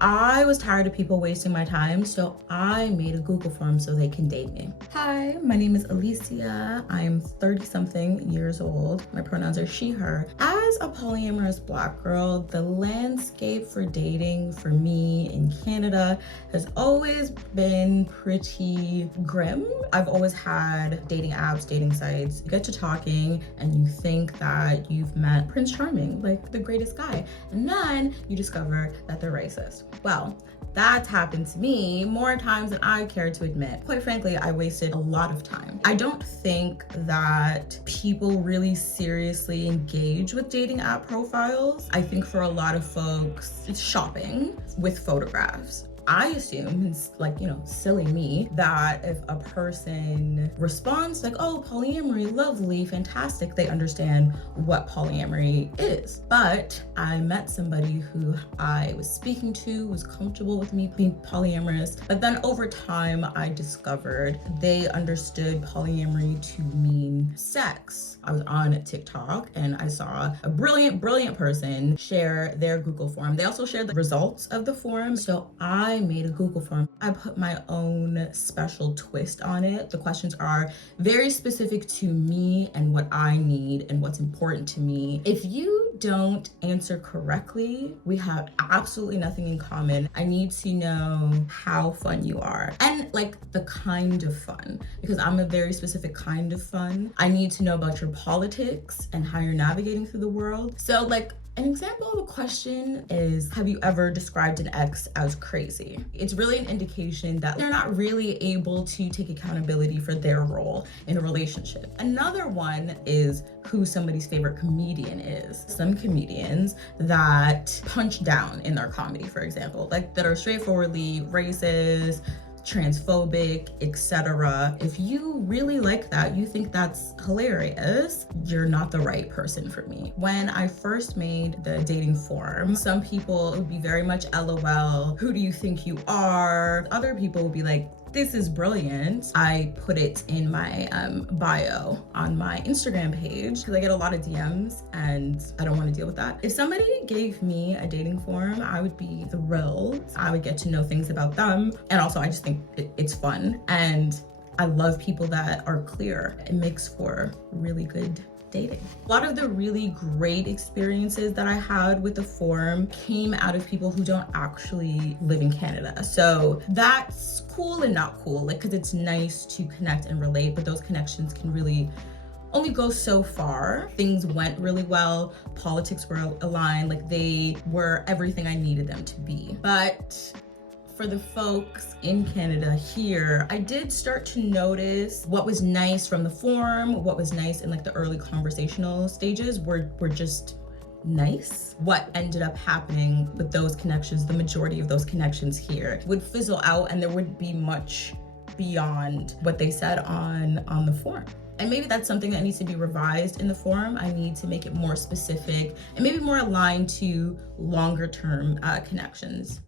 I was tired of people wasting my time, so I made a Google form so they can date me. Hi, my name is Alicia. I'm 30-something years old. My pronouns are she, her. As a polyamorous Black girl, the landscape for dating for me in Canada has always been pretty grim. I've always had dating apps, dating sites. You get to talking and you think that you've met Prince Charming, like the greatest guy, and then you discover that they're racist. Well, that's happened to me more times than I care to admit. Quite frankly, I wasted a lot of time. I don't think that people really seriously engage with dating app profiles. I think for a lot of folks, it's shopping with photographs. I assume, it's like, silly me, that if a person responds like, oh, polyamory, lovely, fantastic, they understand what polyamory is. But I met somebody who I was speaking to, was comfortable with me being polyamorous, but then over time I discovered they understood polyamory to mean sex. I was on TikTok and I saw a brilliant person share their Google form. They also shared the results of the form. So I made a Google form. I put my own special twist on it. The questions are very specific to me and what I need and what's important to me. If you don't answer correctly, we have absolutely nothing in common. I need to know how fun you are and like the kind of fun, because I'm a very specific kind of fun. I need to know about your politics and how you're navigating through the world. So like, an example of a question is, have you ever described an ex as crazy? It's really an indication that they're not really able to take accountability for their role in a relationship. Another one is who somebody's favorite comedian is. Some comedians that punch down in their comedy, for example, like that are straightforwardly racist, transphobic, etc. If you really like that, you think that's hilarious, you're not the right person for me. When I first made the dating form, some people would be very much LOL, who do you think you are? Other people would be like, this is brilliant. I put it in my bio on my Instagram page because I get a lot of DMs and I don't want to deal with that. If somebody gave me a dating form, I would be thrilled. I would get to know things about them. And also I just think it's fun. And I love people that are clear. It makes for really good dating. A lot of the really great experiences that I had with the forum came out of people who don't actually live in Canada. So that's cool and not cool, like, because it's nice to connect and relate, but those connections can really only go so far. Things went really well, politics were aligned, like they were everything I needed them to be. But for the folks in Canada here, I did start to notice what was nice from the forum, what was nice in like the early conversational stages were just nice. What ended up happening with those connections, the majority of those connections here, would fizzle out and there wouldn't be much beyond what they said on the forum. And maybe that's something that needs to be revised in the forum. I need to make it more specific and maybe more aligned to longer term connections.